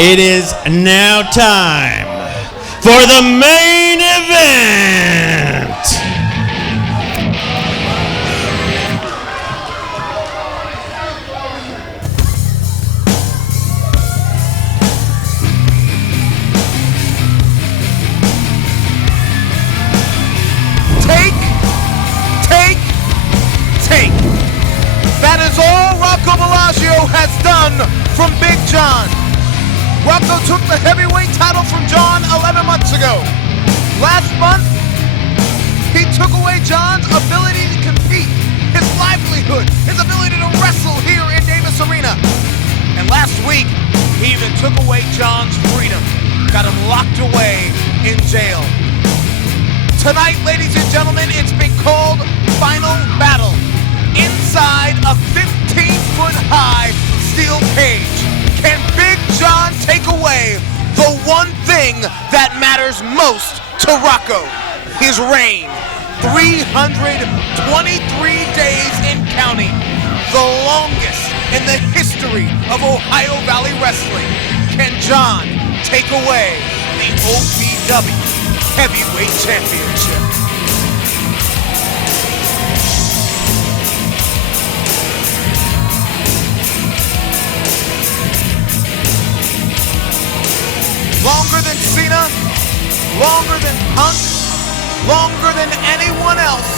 It is now time for the main event. Take. That is all Rocco Bellagio has done from Big John. Rocco took the heavyweight title from John 11 months ago. Last month, he took away John's ability to compete, his livelihood, his ability to wrestle here in Davis Arena. And last week, he even took away John's freedom, got him locked away in jail. Tonight, ladies and gentlemen, it's been called Final Battle inside a 15-foot-high steel cage. Can Big John take away the one thing that matters most to Rocco? His reign. 323 days in counting. The longest in the history of Ohio Valley Wrestling. Can John take away the OVW Heavyweight Championship? Longer than Cena, longer than Punk, longer than anyone else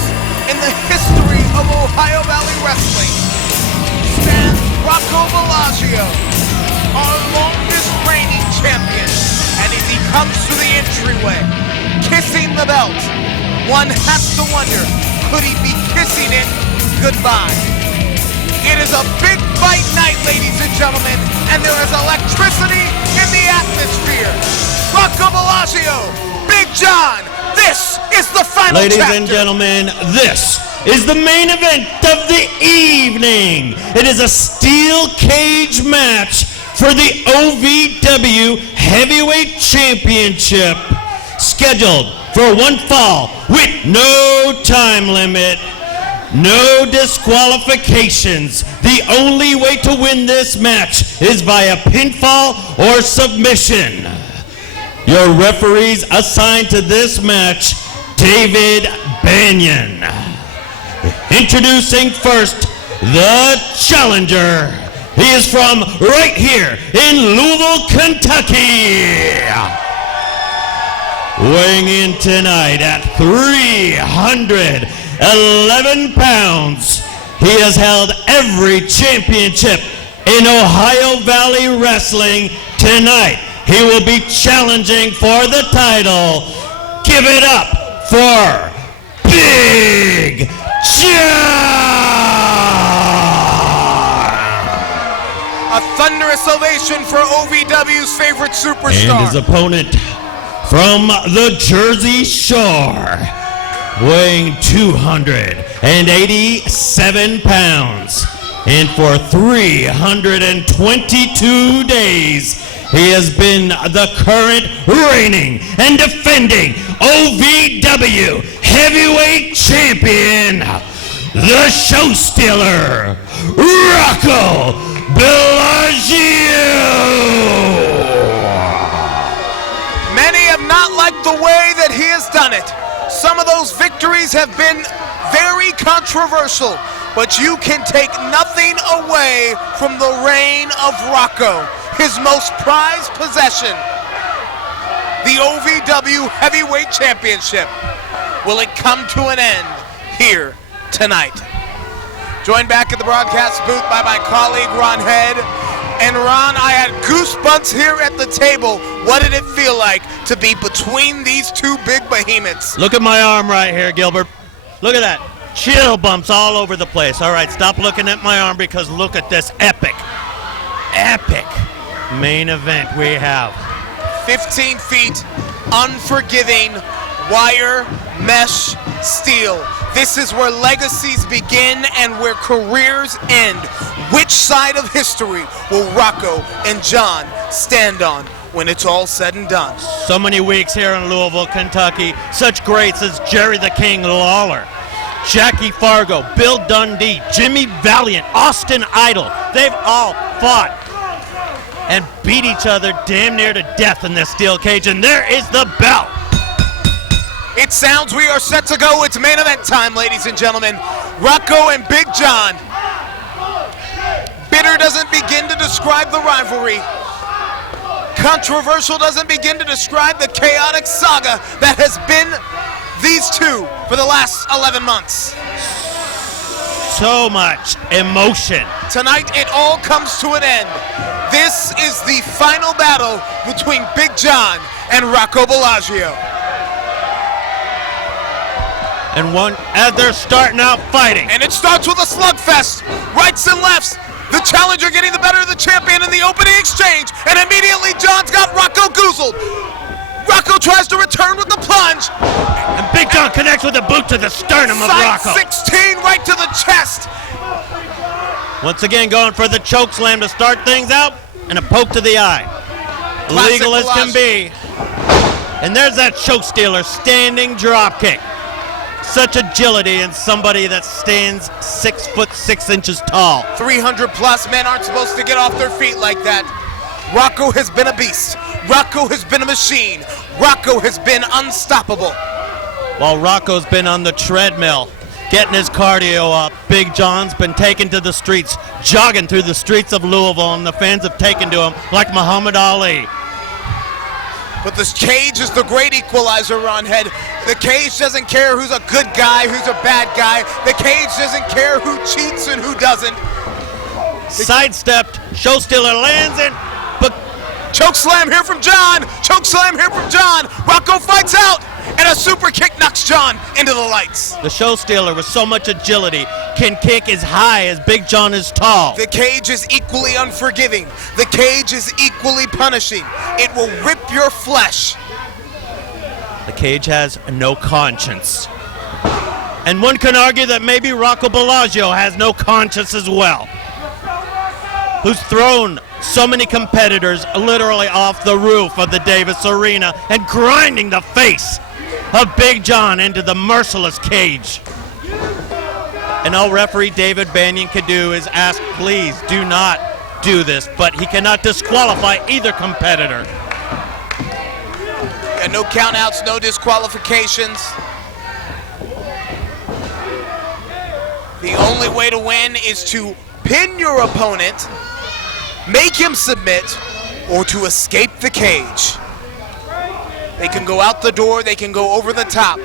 in the history of Ohio Valley Wrestling stands Rocco Bellagio, our longest reigning champion. And as he comes to the entryway, kissing the belt, one has to wonder, could he be kissing it goodbye? It is a big fight night, ladies and gentlemen, and there is electricity in the atmosphere. Rocco Bellagio, Big John, this is the final Ladies chapter. and gentlemen, this is the main event of the evening. It is a steel cage match for the OVW Heavyweight Championship, scheduled for one fall with no time limit. No disqualifications. The only way to win this match is via pinfall or submission. Your referees assigned to this match, David Banyan. Introducing first, the challenger. He is from right here in Louisville, Kentucky. Weighing in tonight at 311 pounds. He has held every championship in Ohio Valley Wrestling. Tonight, he will be challenging for the title. Give it up for Big John! A thunderous ovation for OVW's favorite superstar. And his opponent from the Jersey Shore, weighing 287 pounds. And for 322 days, he has been the current reigning and defending OVW Heavyweight Champion, the show stealer, Rocco Bellagio. Many have not liked the way that he has done it. Some of those victories have been very controversial, but you can take nothing away from the reign of Rocco, his most prized possession, the OVW Heavyweight Championship. Will it come to an end here tonight? Joined back at the broadcast booth by my colleague Ron Head. And Ron, I had goosebumps here at the table. What did it feel like to be between these two big behemoths? Look at my arm right here, Gilbert. Look at that. Chill bumps all over the place. All right, stop looking at my arm because look at this epic main event we have. 15 feet, unforgiving, wire, mesh, steel. This is where legacies begin and where careers end. Which side of history will Rocco and John stand on when it's all said and done? So many weeks here in Louisville, Kentucky. Such greats as Jerry the King Lawler, Jackie Fargo, Bill Dundee, Jimmy Valiant, Austin Idol. They've all fought and beat each other damn near to death in this steel cage, and there is the bell. It sounds we are set to go. It's main event time, ladies and gentlemen. Rocco and Big John. Bitter doesn't begin to describe the rivalry. Controversial doesn't begin to describe the chaotic saga that has been these two for the last 11 months. So much emotion. Tonight, it all comes to an end. This is the final battle between Big John and Rocco Bellagio. And as they're starting out fighting. And it starts with a slugfest. Rights and lefts. The challenger getting the better of the champion in the opening exchange. And immediately, John's got Rocco goozled. Rocco tries to return with the plunge. And Big John connects with a boot to the sternum of Rocco. 16 right to the chest. Once again going for the choke slam to start things out, and a poke to the eye. Classic Legal as can be. And there's that choke stealer, standing drop kick. Such agility in somebody that stands 6'6" tall. 300 plus men aren't supposed to get off their feet like that. Rocco has been a beast. Rocco has been a machine. Rocco has been unstoppable. While Rocco's been on the treadmill, getting his cardio up, Big John's been taken to the streets, jogging through the streets of Louisville, and the fans have taken to him like Muhammad Ali. But this cage is the great equalizer, Ron Head. The cage doesn't care who's a good guy, who's a bad guy. The cage doesn't care who cheats and who doesn't. Sidestepped, show stealer lands it, but choke slam here from John. Choke slam here from John. Rocco fights out, and a super kick knocks John into the lights. The show stealer with so much agility can kick as high as Big John is tall. The cage is equally unforgiving. The cage is equally punishing. It will rip your flesh. The cage has no conscience. And one can argue that maybe Rocco Bellagio has no conscience as well. Who's thrown so many competitors literally off the roof of the Davis Arena and grinding the face of Big John into the merciless cage. And all referee David Banyan can do is ask, please do not do this, but he cannot disqualify either competitor. And no countouts, no disqualifications. The only way to win is to pin your opponent, make him submit, or to escape the cage. They can go out the door, they can go over the top.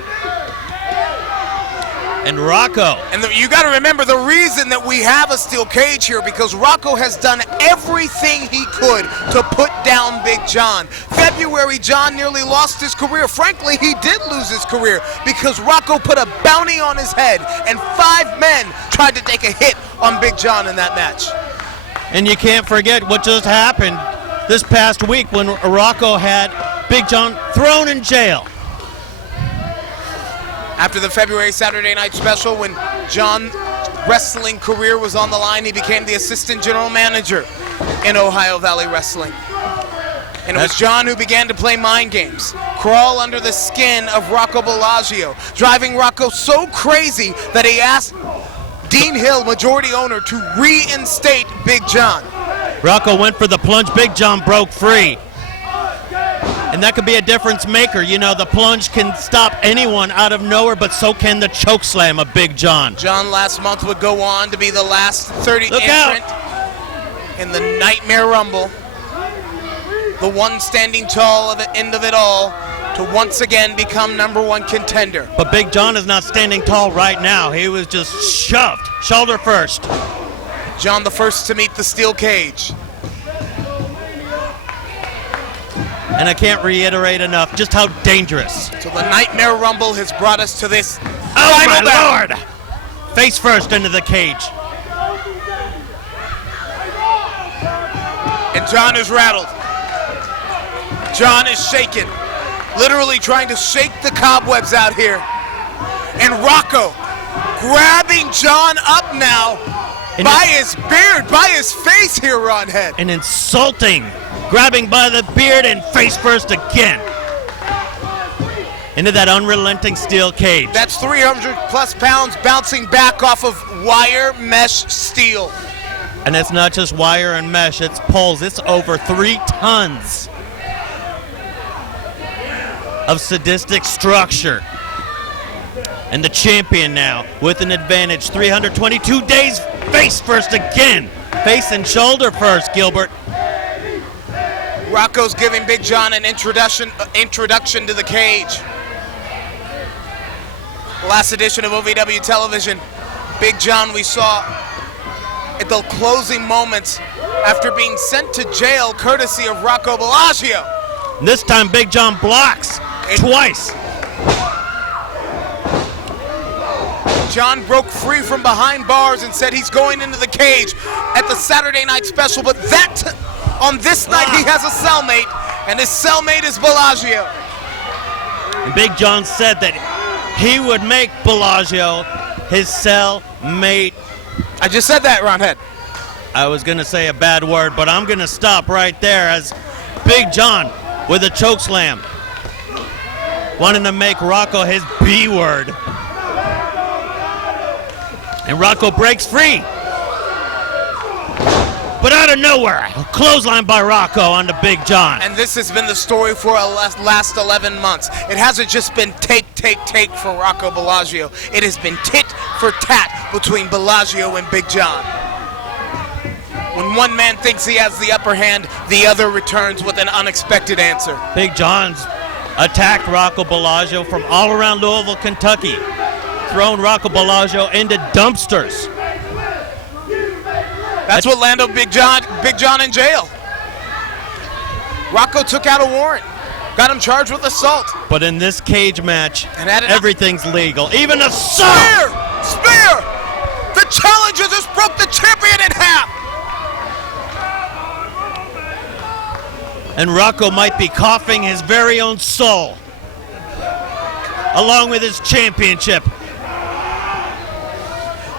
And Rocco. And you got to remember the reason that we have a steel cage here, because Rocco has done everything he could to put down Big John. February, John nearly lost his career. Frankly, he did lose his career because Rocco put a bounty on his head, and 5 men tried to take a hit on Big John in that match. And you can't forget what just happened this past week when Rocco had Big John thrown in jail. After the February Saturday Night Special, when John's wrestling career was on the line, he became the assistant general manager in Ohio Valley Wrestling. And it was John who began to play mind games, crawl under the skin of Rocco Bellagio, driving Rocco so crazy that he asked Dean Hill, majority owner, to reinstate Big John. Rocco went for the plunge. Big John broke free. And that could be a difference maker. You know, the plunge can stop anyone out of nowhere, but so can the choke slam of Big John. John last month would go on to be the last 30 entrant in the Nightmare Rumble. The one standing tall at the end of it all to once again become #1 contender. But Big John is not standing tall right now. He was just shoved, shoulder first. John the first to meet the steel cage. And I can't reiterate enough just how dangerous. So the Nightmare Rumble has brought us to this Oh my battle. Lord! Face first into the cage. And John is rattled. John is shaken. Literally trying to shake the cobwebs out here. And Rocco grabbing John up now by his beard, by his face here, Ron Head. And insulting. Grabbing by the beard and face first again. Into that unrelenting steel cage. That's 300 plus pounds bouncing back off of wire mesh steel. And it's not just wire and mesh, it's poles. It's over 3 tons of sadistic structure. And the champion now with an advantage. 322 days face first again. Face and shoulder first, Gilbert. Rocco's giving Big John an introduction to the cage. Last edition of OVW television, Big John we saw at the closing moments after being sent to jail courtesy of Rocco Bellagio. This time Big John blocks twice. John broke free from behind bars and said he's going into the cage at the Saturday night special, but on this night he has a cellmate, and his cellmate is Bellagio. And Big John said that he would make Bellagio his cellmate. I just said that, Ronhead. I was going to say a bad word, but I'm going to stop right there as Big John with a chokeslam, wanting to make Rocco his B word. And Rocco breaks free. But out of nowhere, a clothesline by Rocco onto Big John. And this has been the story for the last 11 months. It hasn't just been take for Rocco Bellagio. It has been tit for tat between Bellagio and Big John. When one man thinks he has the upper hand, the other returns with an unexpected answer. Big John's attacked Rocco Bellagio from all around Louisville, Kentucky. Thrown Rocco Bellagio into dumpsters. That's what landed Big John in jail. Rocco took out a warrant, got him charged with assault. But in this cage match, everything's legal, even assault. Spear! The challenger just broke the champion in half. And Rocco might be coughing his very own soul, along with his championship.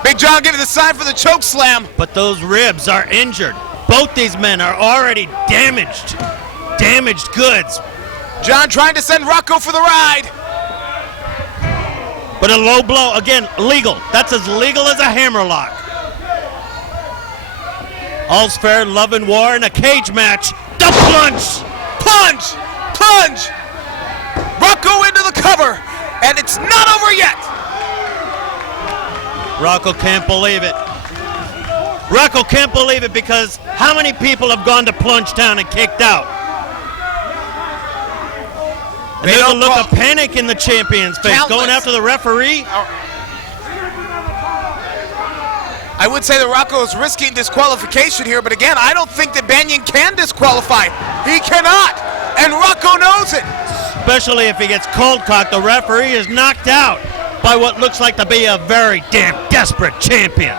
Big John giving the sign for the choke slam. But those ribs are injured. Both these men are already damaged. Damaged goods. John trying to send Rocco for the ride. But a low blow, again, legal. That's as legal as a hammerlock. All's fair, love and war in a cage match. The plunge! Plunge! Rocco into the cover, and it's not over yet. Rocco can't believe it. Rocco can't believe it because how many people have gone to Plunge Town and kicked out? And there's a look of panic in the champion's face, going after the referee. I would say that Rocco is risking disqualification here, but again, I don't think that Banyan can disqualify. He cannot, and Rocco knows it. Especially if he gets cold cocked, the referee is knocked out by what looks like to be a very damn desperate champion.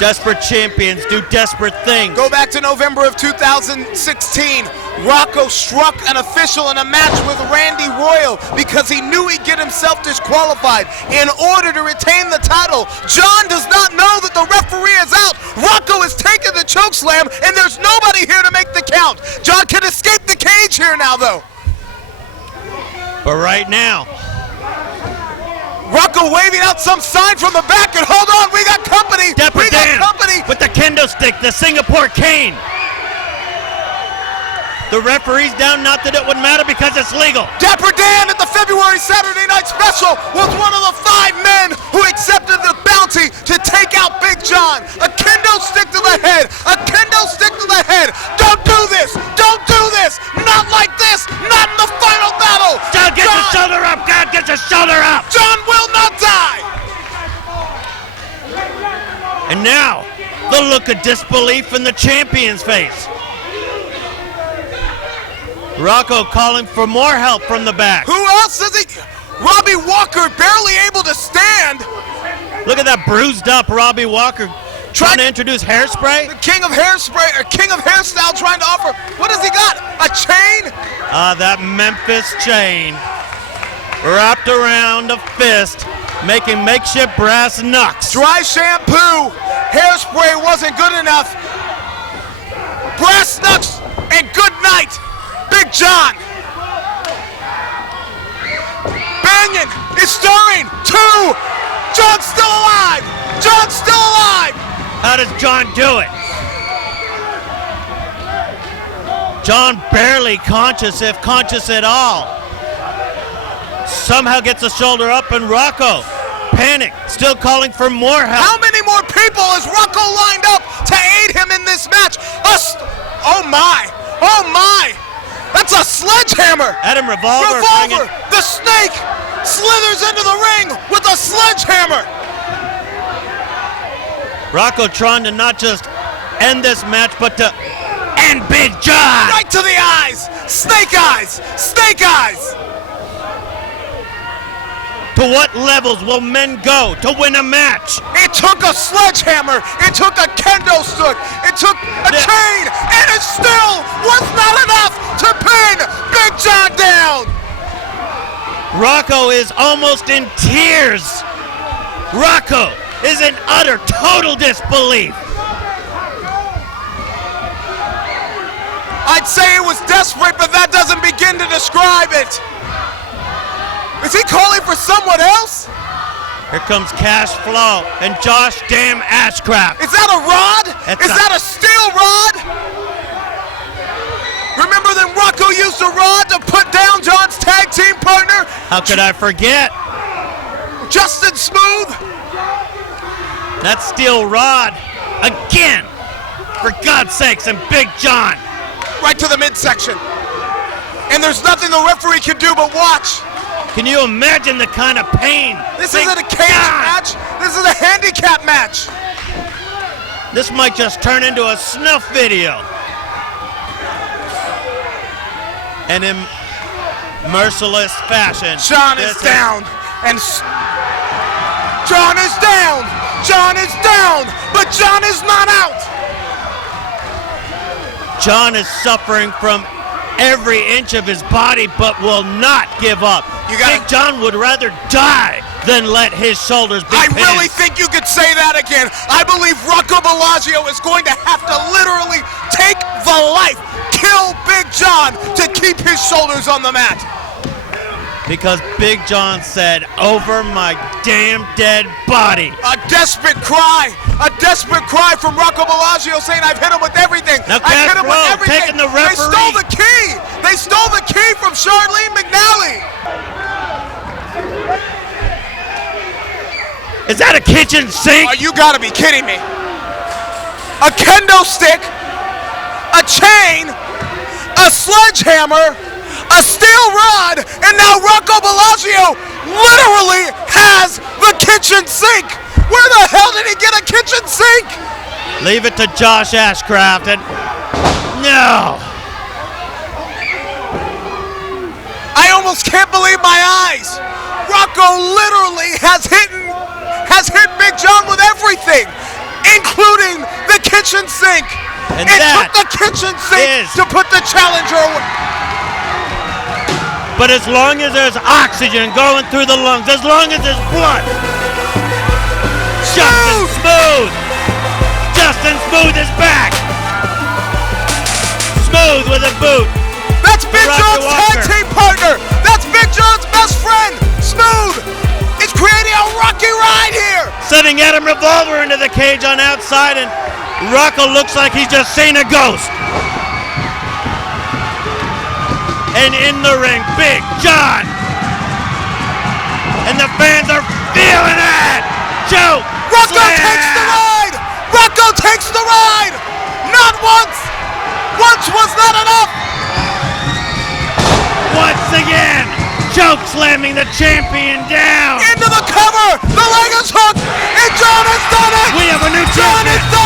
Desperate champions do desperate things. Go back to November of 2016. Rocco struck an official in a match with Randy Royal because he knew he'd get himself disqualified in order to retain the title. John does not know that the referee is out. Rocco is taking the chokeslam, and there's nobody here to make the count. John can escape the cage here now, though. But right now, Rocco waving out some sign from the back, and hold on, we got company. We got company with the kendo stick, the Singapore cane. The referee's down, not that it would matter because it's legal. Dapper Dan at the February Saturday Night Special was one of the 5 men who accepted the bounty to take out Big John. A kendo stick to the head, a kendo stick to the head. Don't do this, don't do this, not like this, not in the final battle. John, get your shoulder up, God, get your shoulder up. John will not die. And now, the look of disbelief in the champion's face. Rocco calling for more help from the back. Who else is he? Robbie Walker barely able to stand. Look at that bruised up Robbie Walker trying to introduce hairspray. The king of hairspray, or king of hairstyle, trying to offer. What has he got? A chain? That Memphis chain wrapped around a fist, making makeshift brass knucks. Dry shampoo, hairspray wasn't good enough. Brass knucks and good night. Big John. Banyan is stirring. 2. John's still alive. John's still alive. How does John do it? John barely conscious, if conscious at all. Somehow gets the shoulder up, and Rocco, panic, still calling for more help. How many more people is Rocco lined up to aid him in this match? Oh my! That's a sledgehammer! Adam Revolver. The snake slithers into the ring with a sledgehammer! Rocco trying to not just end this match, but to end Big John! Right to the eyes! Snake eyes! Snake eyes! To what levels will men go to win a match? It took a sledgehammer, it took a kendo stick, it took a chain, and it still was not enough to pin Big John down! Rocco is almost in tears. Rocco is in utter, total disbelief. I'd say it was desperate, but that doesn't begin to describe it. Is he calling for someone else? Here comes Cash Flow and Josh Damn Ashcraft. Is that a rod? Is that a steel rod? Remember that Rocco used a rod to put down John's tag team partner? How could I forget? Justin Smooth. That steel rod again. For God's sakes, and Big John. Right to the midsection. And there's nothing the referee can do but watch. Can you imagine the kind of pain? This isn't a cage match. This is a handicap match. This might just turn into a snuff video. And in merciless fashion, John is down. And John is down. John is down. But John is not out. John is suffering from every inch of his body, but will not give up. Big John would rather die than let his shoulders be pinned. I really think you could say that again. I believe Rocco Bellagio is going to have to literally take the life, kill Big John to keep his shoulders on the mat. Because Big John said, over my damn dead body. A desperate cry from Rocco Bellagio saying, I've hit him with everything. Now I've hit him with everything. Taking the referee. They stole the key. They stole the key from Charlene McNally. Is that a kitchen sink? Oh, you gotta be kidding me. A kendo stick, a chain, a sledgehammer, a steel rod, and now Rocco Bellagio literally has the kitchen sink. Where the hell did he get a kitchen sink? Leave it to Josh Ashcraft, and no. I almost can't believe my eyes. Rocco literally has hit Big John with everything, including the kitchen sink. And it took the kitchen sink to put the challenger away. But as long as there's oxygen going through the lungs, as long as there's blood. Justin Smooth is back. Smooth with a boot. That's Big John's tag team partner. That's Big John's best friend. Smooth is creating a rocky ride here. Sending Adam Revolver into the cage on outside, and Rocco looks like he's just seen a ghost. And in the ring, Big John. And the fans are feeling it. Joe. Rocco takes the ride. Rocco takes the ride. Not once. Once was not enough. Once again, choke slamming the champion down. Into the cover. The leg is hooked. And John has done it. We have a new John champion. has done it.